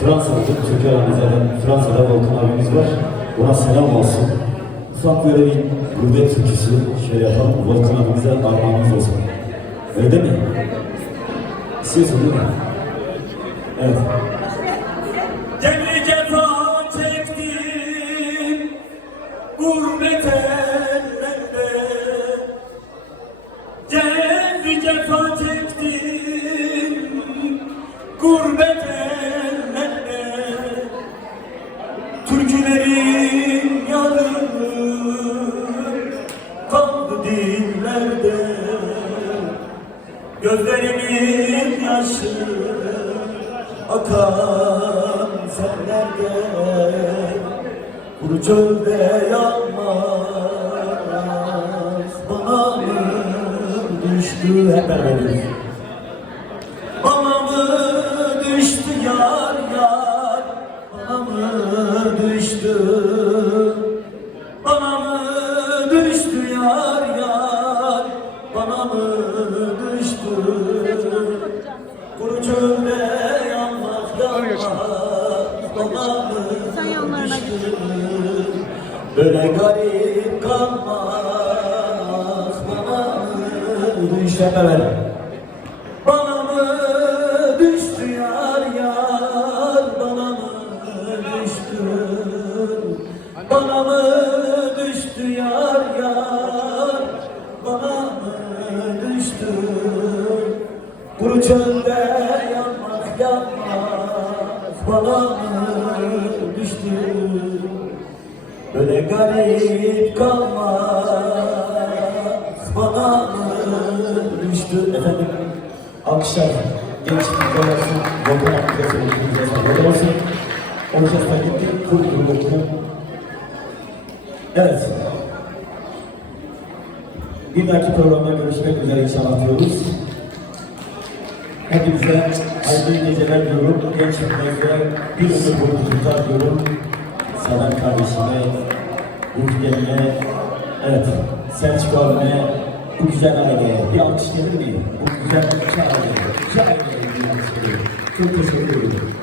Fransa'da Türkiye aramızdan Fransa'da Volkan abimiz var. Ona selam olsun. Ufak böyle bir gurbet türküsü şey yapalım. Volkan abimize armağanımız olsun. Öyle değil mi? İstiyorsun değil mi? Evet. Cemre cefa çektim gurbet ellerde, Cemre cefa çektim gurbet ellerde, türkülerin yarını kaldı dillerde, gözlerimin yaşı akan sellerde, kuru çölde yanmaz bana mı düştü hep beraber. Bana mı düştü yar yar, bana mı düştü, bana mı düştü yar yar, bana mı düştü, kuru çölde sen yanlarına git. Böyle garip kalmaz bana mı düştü efendim? Bana mı düştü yar yar, bana mı düştü, bana mı düştü yar yar, bana mı düştü, kuru çölde yanmak yanmaz bana mı düştü, böyle garip kalmaz bana mı düştü efendim. Alkışlar gençlik olsun, Volkan abimize olsun. Orkestra gitti, kurduğu. Evet. Bir dahaki programda görüşmek üzere inşallah diyoruz. Hepinize hayırlı geceler diyorum. Gençliklerinize bir ömür boyu tutar diyorum. Sadan kardeşime, Burcu'ya, evet, Selçuk abime, bu güzel aileye bir alkış gelir mi? Bu güzel aileye, çok teşekkür ederim.